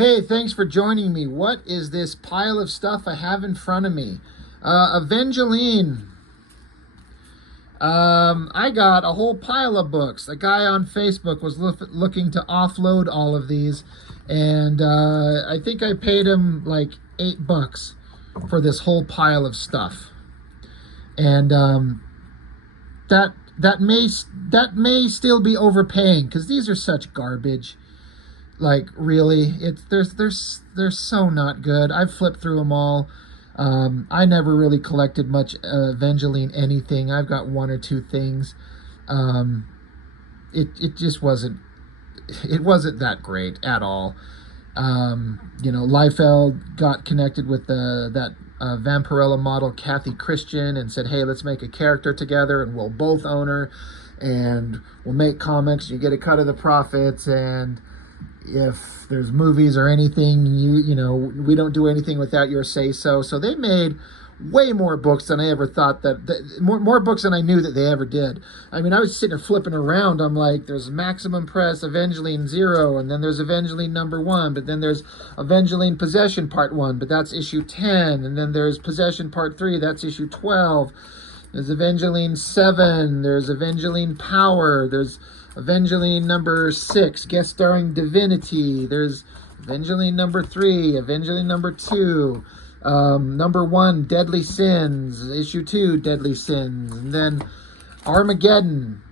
Hey, thanks for joining me. What is this pile of stuff I have in front of me? Evangeline. I got a whole pile of books. A guy on Facebook was looking to offload all of these, and I think I paid him like $8 for this whole pile of stuff. And that may still be overpaying because these are such garbage. Like, really, they're so not good. I've flipped through them all. I never really collected much Evangeline anything. I've got one or two things. It just wasn't that great at all. Liefeld got connected with that Vampirella model Kathy Christian and said, hey, let's make a character together and we'll both own her and we'll make comics. You get a cut of the profits, and if there's movies or anything, we don't do anything without your say-so. So they made way more books than I ever thought more books than I knew that they ever did. I mean, I was sitting there flipping around. I'm like, there's Maximum Press Evangeline 0, and then there's Evangeline #1, but then there's Evangeline Possession Part 1, but that's issue 10, and then there's Possession Part 3, that's issue 12. There's Evangeline 7, there's Evangeline Power, there's Evangeline #6, guest starring Divinity. There's Evangeline #3, Evangeline #2, #1, Deadly Sins, issue 2, Deadly Sins, and then Armageddon,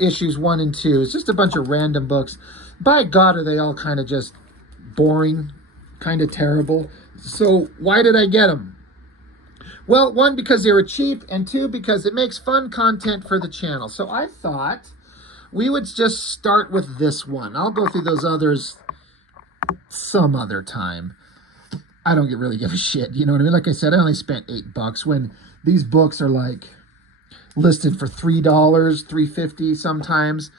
issues 1 and 2. It's just a bunch of random books. By God, are they all kind of just boring, kind of terrible. So why did I get them? Well, 1, because they were cheap, and 2, because it makes fun content for the channel. So I thought we would just start with this one. I'll go through those others some other time. I don't really give a shit, you know what I mean? Like I said, I only spent $8 when these books are like listed for $3, $3.50 sometimes.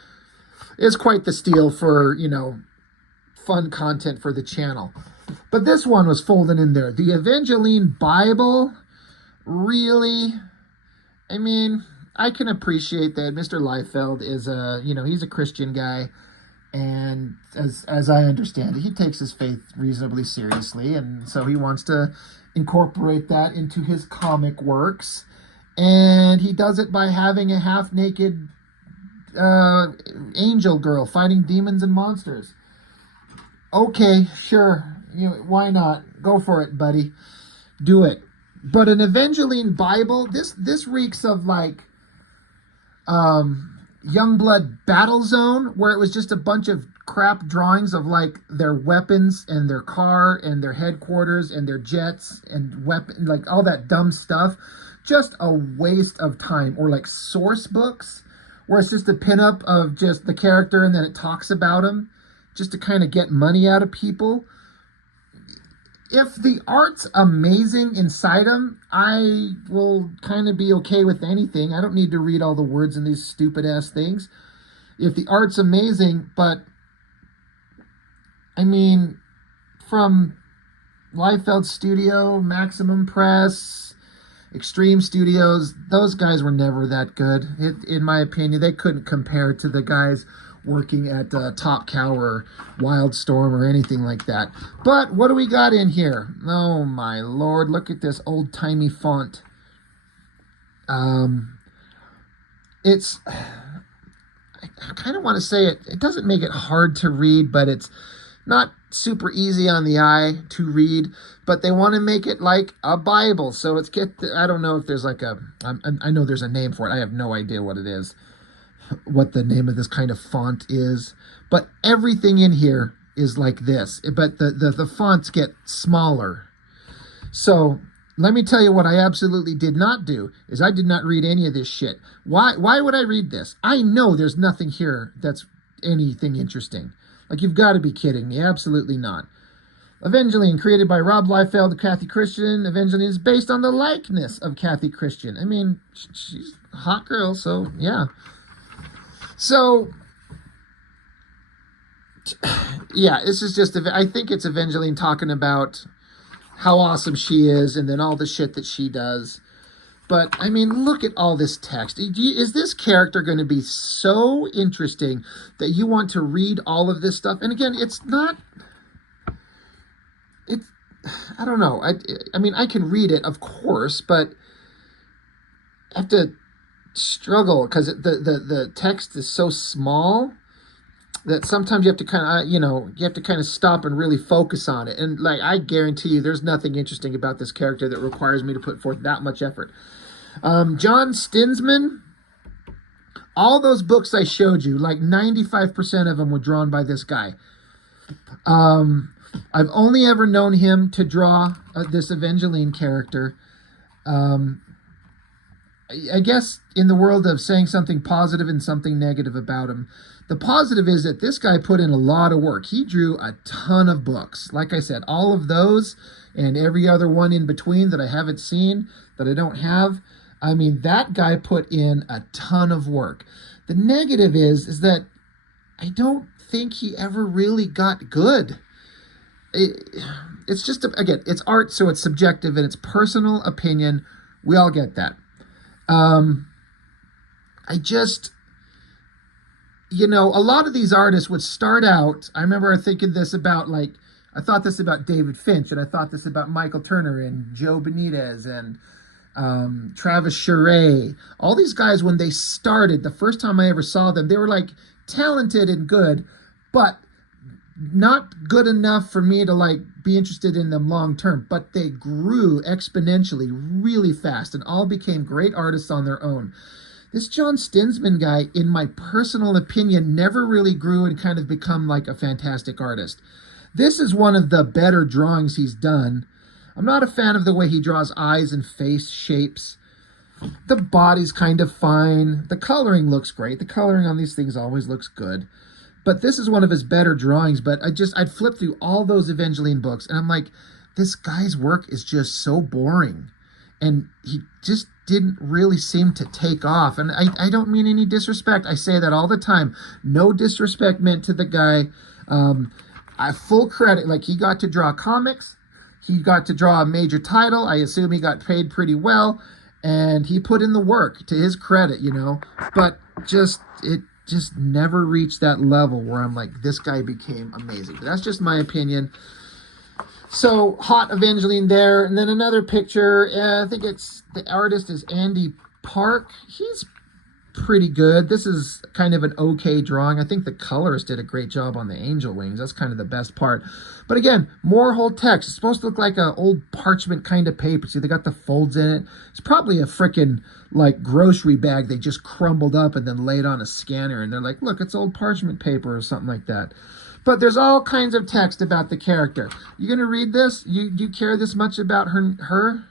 It's quite the steal for, fun content for the channel. But this one was folded in there. The Evangeline Bible, really? I mean, I can appreciate that Mr. Liefeld is he's a Christian guy, and as I understand it, he takes his faith reasonably seriously, and so he wants to incorporate that into his comic works, and he does it by having a half-naked angel girl fighting demons and monsters. Okay, sure, why not? Go for it, buddy. Do it. But an Evangeline Bible, this reeks of like Youngblood Battle Zone, where it was just a bunch of crap drawings of like their weapons and their car and their headquarters and their jets and weapon, like all that dumb stuff. Just a waste of time. Or like source books, where it's just a pinup of just the character and then it talks about him just to kind of get money out of people. If the art's amazing inside them, I will kind of be okay with anything. I don't need to read all the words in these stupid-ass things. If the art's amazing, but, I mean, from Liefeld Studio, Maximum Press, Extreme Studios, those guys were never that good. In my opinion, they couldn't compare to the guys working at Top Cow or Wildstorm or anything like that. But what do we got in here? Oh my lord, look at this old-timey font. It's, I kind of want to say it doesn't make it hard to read, but it's not super easy on the eye to read, but they want to make it like a Bible. So I don't know if there's like I know there's a name for it. I have no idea what it is, what the name of this kind of font is, but everything in here is like this, but the fonts get smaller. So let me tell you what I absolutely did not do, is I did not read any of this shit. Why would I read this? I know there's nothing here that's anything interesting. Like, you've got to be kidding me. Absolutely not. Evangeline, created by Rob Liefeld and Kathy Christian. Evangeline is based on the likeness of Kathy Christian. I mean, she's a hot girl, so yeah. So, yeah, this is just, I think it's Evangeline talking about how awesome she is and then all the shit that she does. But, I mean, look at all this text. Is this character going to be so interesting that you want to read all of this stuff? And again, it's not it's, I don't know. I mean, I can read it, of course, but I have to struggle because the text is so small that sometimes you have to kind of, you have to kind of stop and really focus on it. And like, I guarantee you, there's nothing interesting about this character that requires me to put forth that much effort. John Stinsman, all those books I showed you, like 95% of them were drawn by this guy. I've only ever known him to draw this Evangeline character. I guess in the world of saying something positive and something negative about him, the positive is that this guy put in a lot of work. He drew a ton of books. Like I said, all of those and every other one in between that I haven't seen, that I don't have. I mean, that guy put in a ton of work. The negative is that I don't think he ever really got good. It's just, again, it's art, so it's subjective and it's personal opinion. We all get that. I just, a lot of these artists would start out, I remember thinking this about, like, I thought this about David Finch, and I thought this about Michael Turner and Joe Benitez and Travis Charest. All these guys, when they started, the first time I ever saw them, they were like talented and good, but not good enough for me to like be interested in them long term. But they grew exponentially really fast and all became great artists on their own. This John Stinsman guy, in my personal opinion, never really grew and kind of become like a fantastic artist. This is one of the better drawings he's done. I'm not a fan of the way he draws eyes and face shapes. The body's kind of fine. The coloring looks great. The coloring on these things always looks good. But this is one of his better drawings. But I'd flip through all those Evangeline books, and I'm like, this guy's work is just so boring. And he just didn't really seem to take off. And I don't mean any disrespect. I say that all the time. No disrespect meant to the guy. I full credit. Like, he got to draw comics. He got to draw a major title. I assume he got paid pretty well. And he put in the work, to his credit, But it just never reached that level where I'm like, this guy became amazing. But that's just my opinion. So, hot Evangeline there. And then another picture. I think the artist is Andy Park. He's pretty good. This is kind of an okay drawing. I think the colorist did a great job on the angel wings. That's kind of the best part. But again, more whole text. It's supposed to look like an old parchment kind of paper. See, they got the folds in it. It's probably a freaking like grocery bag they just crumbled up and then laid on a scanner. And they're like, look, it's old parchment paper or something like that. But there's all kinds of text about the character. You gonna read this? Do you care this much about her?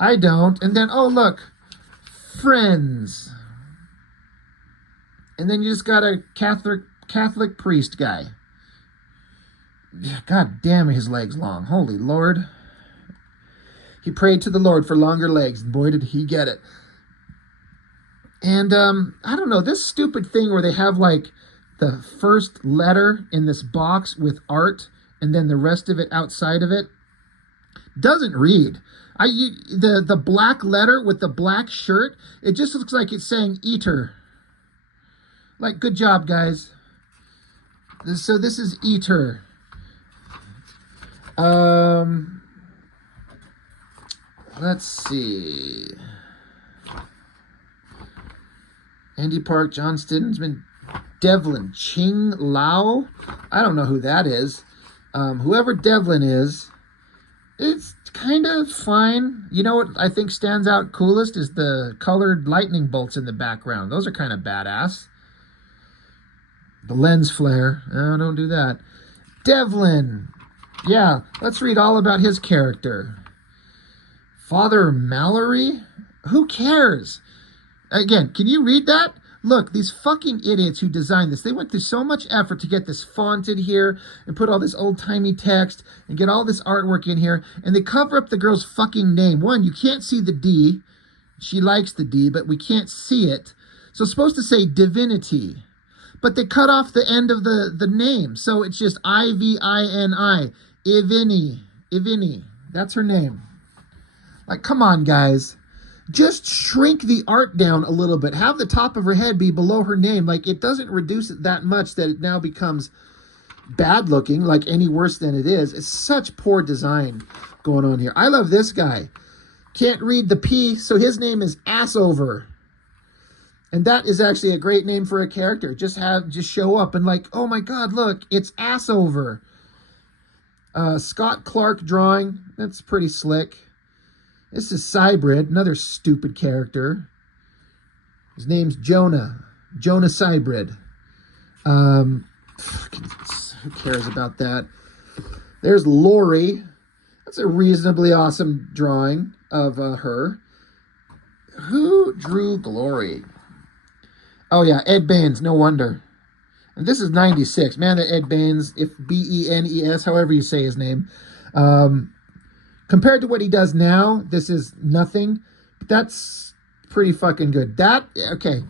I don't. And then, oh look, friends. And then you just got a Catholic priest guy. God damn, his legs long. Holy Lord. He prayed to the Lord for longer legs. And boy, did he get it. And I don't know, this stupid thing where they have like the first letter in this box with art and then the rest of it outside of it doesn't read. The black letter with the black shirt, it just looks like it's saying eater. Like, good job, guys. So this is eater. Let's see. Andy Park, John Stinsman, Devlin, Ching Lao. I don't know who that is. Whoever Devlin is, it's kind of fine. You know what I think stands out coolest is the colored lightning bolts in the background. Those are kind of badass. The lens flare. Oh, don't do that. Devlin. Yeah, let's read all about his character. Father Mallerie? Who cares? Again, can you read that? Look, these fucking idiots who designed this, they went through so much effort to get this fonted here and put all this old-timey text and get all this artwork in here, and they cover up the girl's fucking name. One, you can't see the D. She likes the D, but we can't see it. So it's supposed to say divinity. But they cut off the end of the name, so it's just I-V-I-N-I. Ivini. That's her name. Like, come on, guys. Just shrink the art down a little bit. Have the top of her head be below her name. Like, it doesn't reduce it that much that it now becomes bad looking, like any worse than it is. It's such poor design going on here. I love this guy. Can't read the P, so his name is Assover. And that is actually a great name for a character. Just show up and like, oh my God, look, it's Assover. Scott Clark drawing. That's pretty slick. This is Cybrid, another stupid character. His name's Jonah. Jonah Cybrid. Who cares about that? There's Lori. That's a reasonably awesome drawing of her. Who drew Glory? Oh yeah, Ed Baines, no wonder. And this is 96. Man, that Ed Baines, if B-E-N-E-S, however you say his name. Compared to what he does now, this is nothing. But that's pretty fucking good. Okay.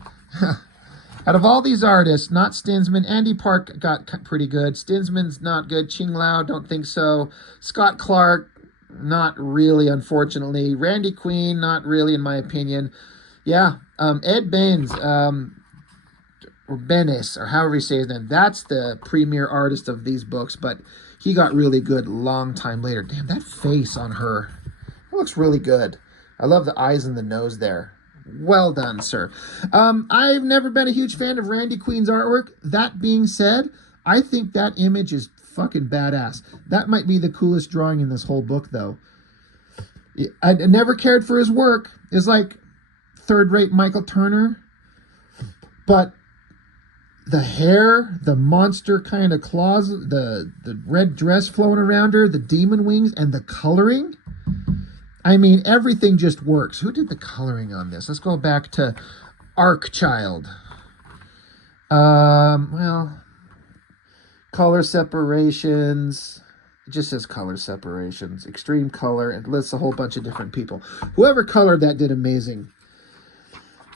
Out of all these artists, not Stinsman, Andy Park got pretty good. Stinsman's not good. Ching Lao, don't think so. Scott Clark, not really, unfortunately. Randy Queen, not really, in my opinion. Yeah, Ed Baines, or Benes, or however you say his name, that's the premier artist of these books, but he got really good long time later. Damn, that face on her, it looks really good. I love the eyes and the nose there. Well done, sir. I've never been a huge fan of Randy Queen's artwork. That being said, I think that image is fucking badass. That might be the coolest drawing in this whole book, though. I never cared for his work. It's like third-rate Michael Turner. But the hair, the monster kind of claws, the red dress flowing around her, the demon wings, and the coloring. I mean, everything just works. Who did the coloring on this? Let's go back to Arcchild. Well, color separations. It just says color separations. Extreme color. It lists a whole bunch of different people. Whoever colored that did amazing.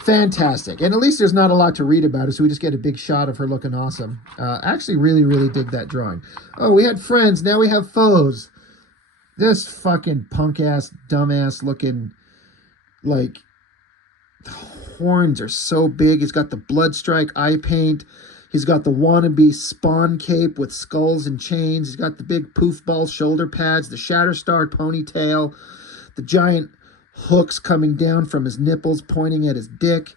Fantastic. And at least there's not a lot to read about it, so we just get a big shot of her looking awesome. Actually, really, really dig that drawing. Oh, we had friends. Now we have foes. This fucking punk-ass, dumbass looking, like, the horns are so big. He's got the Bloodstrike eye paint. He's got the wannabe Spawn cape with skulls and chains. He's got the big poofball shoulder pads, the Shatterstar ponytail, the giant hooks coming down from his nipples pointing at his dick.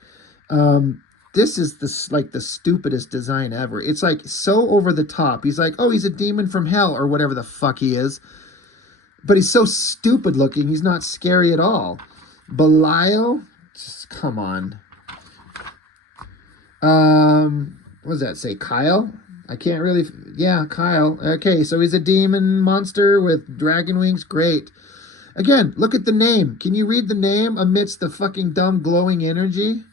This is the stupidest design ever. It's like so over the top. He's like, oh, he's a demon from hell or whatever the fuck he is. But he's so stupid looking, he's not scary at all. Belial? Just come on. What does that say? Kyle? I can't really... Yeah, Kyle. Okay, so he's a demon monster with dragon wings. Great. Again, look at the name. Can you read the name amidst the fucking dumb glowing energy?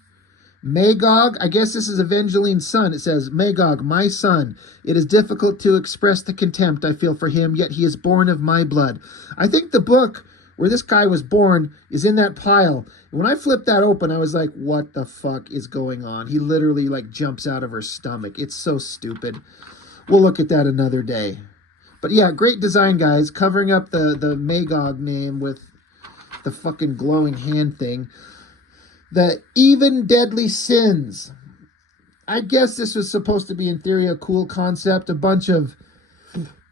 Magog, I guess this is Evangeline's son. It says, Magog, my son. It is difficult to express the contempt I feel for him, yet he is born of my blood. I think the book where this guy was born is in that pile. When I flipped that open, I was like, what the fuck is going on? He literally like jumps out of her stomach. It's so stupid. We'll look at that another day. But yeah, great design, guys. Covering up the Magog name with the fucking glowing hand thing. The Even Deadly Sins. I guess this was supposed to be, in theory, a cool concept. A bunch of,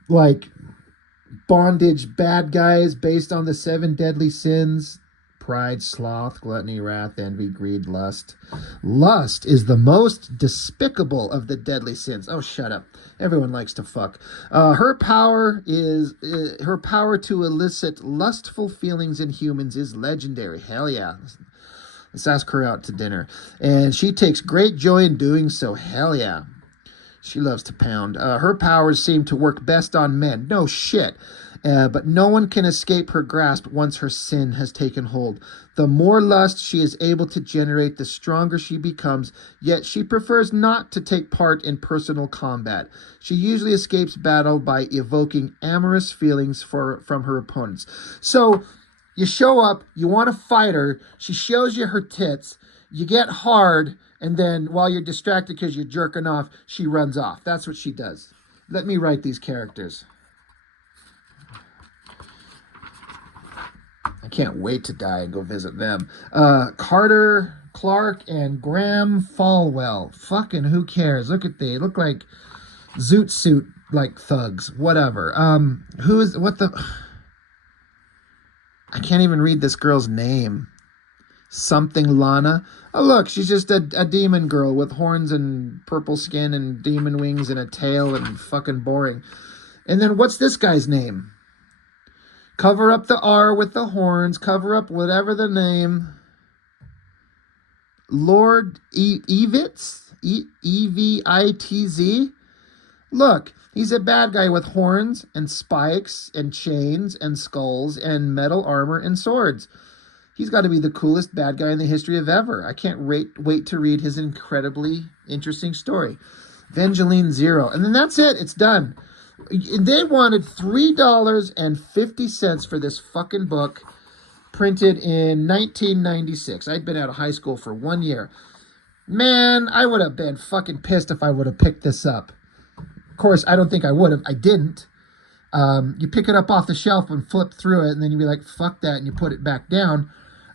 like, bondage bad guys based on the 7 deadly sins. Pride, sloth, gluttony, wrath, envy, greed, lust. Lust is the most despicable of the deadly sins. Oh, shut up. Everyone likes to fuck. Her power to elicit lustful feelings in humans is legendary. Hell yeah. Let's ask her out to dinner. And she takes great joy in doing so. Hell yeah. She loves to pound. Her powers seem to work best on men. No shit. But no one can escape her grasp once her sin has taken hold. The more lust she is able to generate, the stronger she becomes, yet she prefers not to take part in personal combat. She usually escapes battle by evoking amorous feelings from her opponents. So, you show up, you want to fight her, she shows you her tits, you get hard, and then while you're distracted because you're jerking off, she runs off. That's what she does. Let me write these characters. I can't wait to die and go visit them. Carter, Clark, and Graham Falwell. Fucking who cares? Look at they look like Zoot Suit like thugs, whatever. What the? I can't even read this girl's name. Something Lana. Oh, look, she's just a demon girl with horns and purple skin and demon wings and a tail and fucking boring. And then what's this guy's name? Cover up the R with the horns. Cover up whatever the name. Lord Evitz? Evitz? Look, he's a bad guy with horns and spikes and chains and skulls and metal armor and swords. He's got to be the coolest bad guy in the history of ever. I can't wait to read his incredibly interesting story. Evangeline 0. And then that's it. It's done. They wanted $3.50 for this fucking book, printed in 1996. I'd been out of high school for 1 year. Man, I would have been fucking pissed if I would have picked this up. Of course, I don't think I would have. I didn't. You pick it up off the shelf and flip through it, and then you'd be like, fuck that, and you put it back down.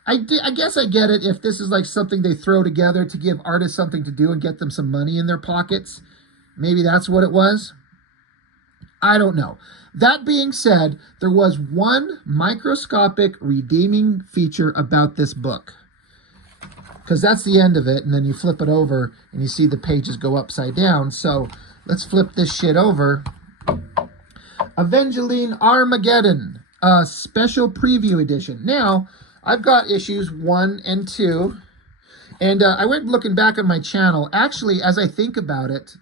I guess I get it if this is like something they throw together to give artists something to do and get them some money in their pockets. Maybe that's what it was. I don't know. That being said, there was one microscopic redeeming feature about this book. Because that's the end of it, and then you flip it over, and you see the pages go upside down. So let's flip this shit over. Evangeline Armageddon, a special preview edition. Now, I've got issues 1 and 2, and I went looking back on my channel. Actually, as I think about it,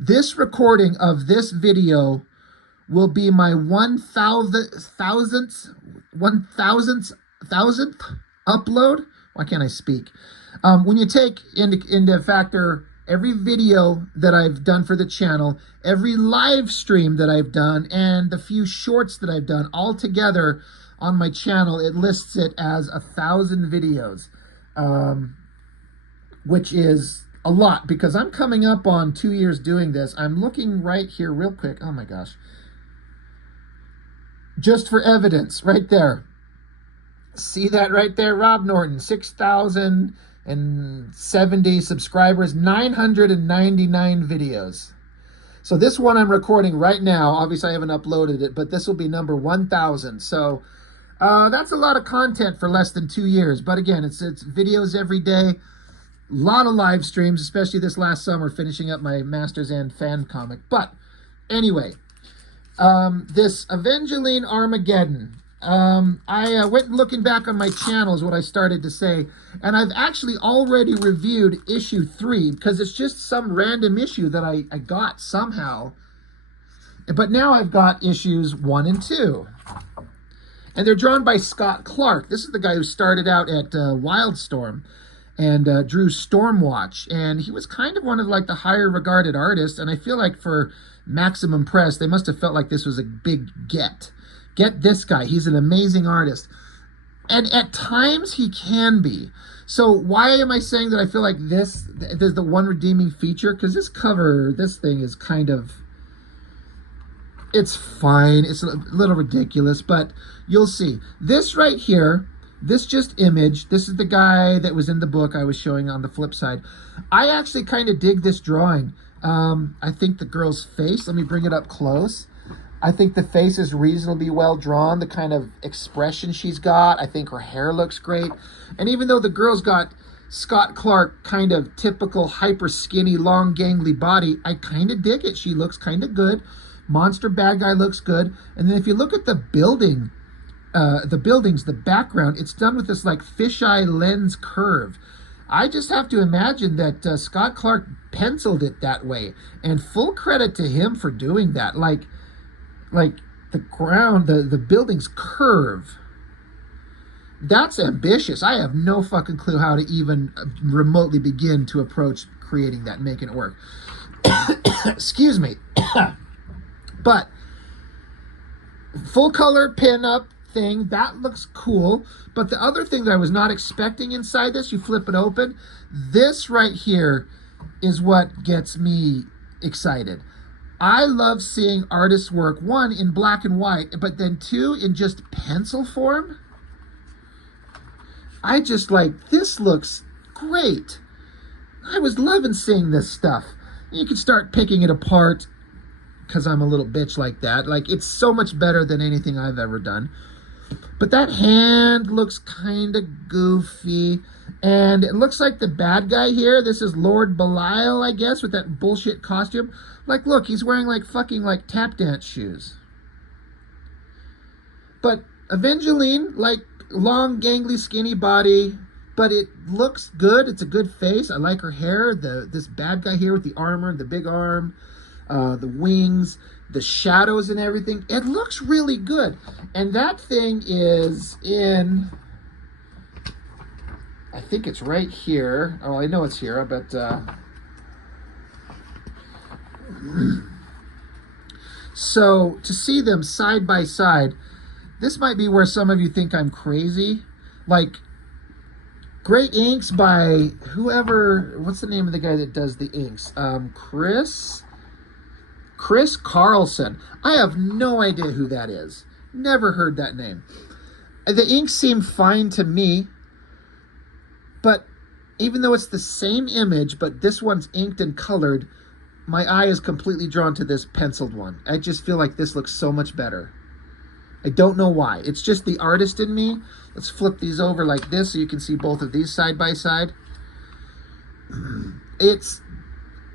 this recording of this video will be my 1,000th upload. Why can't I speak? When you take into factor every video that I've done for the channel, every live stream that I've done, and the few shorts that I've done all together on my channel, it lists it as 1,000 videos, which is a lot because I'm coming up on 2 years doing this. I'm looking right here real quick. Oh my gosh. Just for evidence, right there. See that right there? Rob Norton, 6,070 subscribers, 999 videos. So this one I'm recording right now. Obviously, I haven't uploaded it, but this will be number 1,000. So that's a lot of content for less than 2 years. But again, it's videos every day. A lot of live streams, especially this last summer, finishing up my Masters and fan comic. But anyway, this Evangeline Armageddon. I went looking back on my channel is what I started to say, and I've actually already reviewed issue 3 because it's just some random issue that I got somehow. But now I've got issues 1 and 2. And they're drawn by Scott Clark. This is the guy who started out at Wildstorm and drew Stormwatch. And he was kind of one of like the higher regarded artists. And I feel like for Maximum Press, they must have felt like this was a big get. Get this guy. He's an amazing artist. And at times he can be. So why am I saying that I feel like this is the one redeeming feature? Because this cover, this thing is kind of, it's fine. It's a little ridiculous, but you'll see. This right here, this just image, this is the guy that was in the book I was showing on the flip side. I actually kind of dig this drawing. I think the girl's face, let me bring it up close. I think the face is reasonably well drawn, the kind of expression she's got. I think her hair looks great. And even though the girl's got Scott Clark kind of typical hyper skinny, long, gangly body, I kind of dig it. She looks kind of good. Monster bad guy looks good. And then if you look at the buildings, the background, it's done with this like fisheye lens curve. I just have to imagine that Scott Clark penciled it that way. And full credit to him for doing that. Like the ground, the building's curve. That's ambitious. I have no fucking clue how to even remotely begin to approach creating that, making it work. Excuse me. But full color pin-up thing, that looks cool. But the other thing that I was not expecting inside this, you flip it open, this right here is what gets me excited. I love seeing artists work, 1, in black and white, but then 2, in just pencil form. I just like, this looks great. I was loving seeing this stuff. You can start picking it apart, because I'm a little bitch like that. Like, it's so much better than anything I've ever done. But that hand looks kind of goofy. And it looks like the bad guy here, this is Lord Belial, I guess, with that bullshit costume. Like, look, he's wearing like fucking like tap dance shoes. But Evangeline, like, long, gangly, skinny body, but it looks good. It's a good face. I like her hair. This bad guy here with the armor, the big arm, the wings, the shadows and everything. It looks really good. And that thing is in, I think it's right here. Oh, I know it's here, but so to see them side by side, this might be where some of you think I'm crazy. Like, Great Inks by whoever, what's the name of the guy that does the inks? Chris Carlson. I have no idea who that is. Never heard that name. The inks seem fine to me, but even though it's the same image, but this one's inked and colored, my eye is completely drawn to this penciled one. I just feel like this looks so much better. I don't know why. It's just the artist in me. Let's flip these over like this so you can see both of these side by side.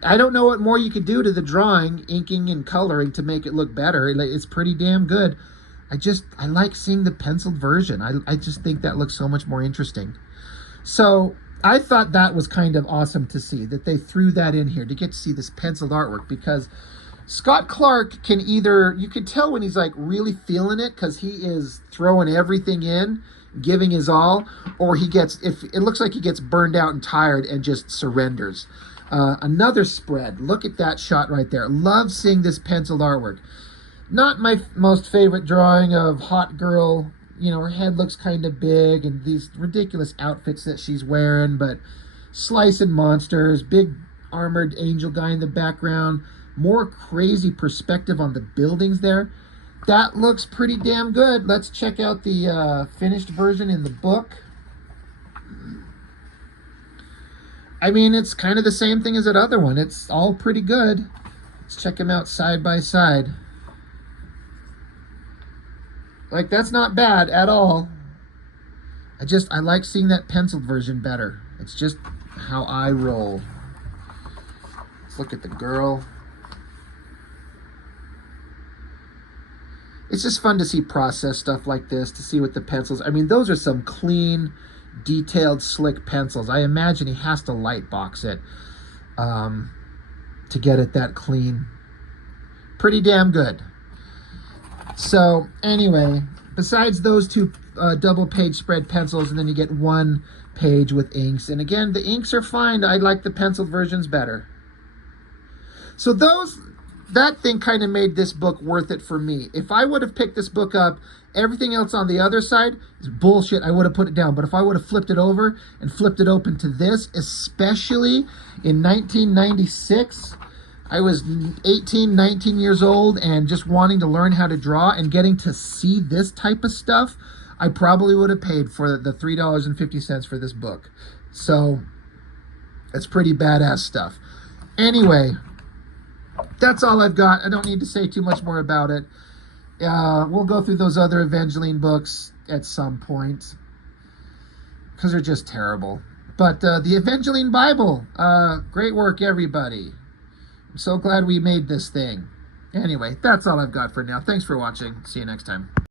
I don't know what more you could do to the drawing, inking and coloring to make it look better. It's pretty damn good. I like seeing the penciled version. I just think that looks so much more interesting. So I thought that was kind of awesome to see, that they threw that in here to get to see this penciled artwork, because Scott Clark can either, you can tell when he's like really feeling it because he is throwing everything in, giving his all, or he gets, if it looks like he gets burned out and tired and just surrenders. Another spread. Look at that shot right there. Love seeing this penciled artwork. Not my most favorite drawing of hot girl. You know, her head looks kind of big and these ridiculous outfits that she's wearing, but slicing monsters, big armored angel guy in the background, more crazy perspective on the buildings there. That looks pretty damn good. Let's check out the finished version in the book. I mean, it's kind of the same thing as that other one. It's all pretty good. Let's check them out side by side. Like, that's not bad at all. I like seeing that penciled version better. It's just how I roll. Let's look at the girl. It's just fun to see process stuff like this, to see with the pencils. I mean, those are some clean, detailed, slick pencils. I imagine he has to light box it to get it that clean. Pretty damn good. So anyway, besides those two double page spread pencils, and then you get one page with inks. And again, the inks are fine. I like the penciled versions better. So that thing kind of made this book worth it for me. If I would have picked this book up, everything else on the other side is bullshit. I would have put it down. But if I would have flipped it over and flipped it open to this, especially in 1996, I was 18, 19 years old and just wanting to learn how to draw and getting to see this type of stuff, I probably would have paid for the $3.50 for this book. So it's pretty badass stuff. Anyway, that's all I've got. I don't need to say too much more about it. We'll go through those other Evangeline books at some point because they're just terrible. But the Evangeline Bible, great work, everybody. I'm so glad we made this thing. Anyway, that's all I've got for now. Thanks for watching. See you next time.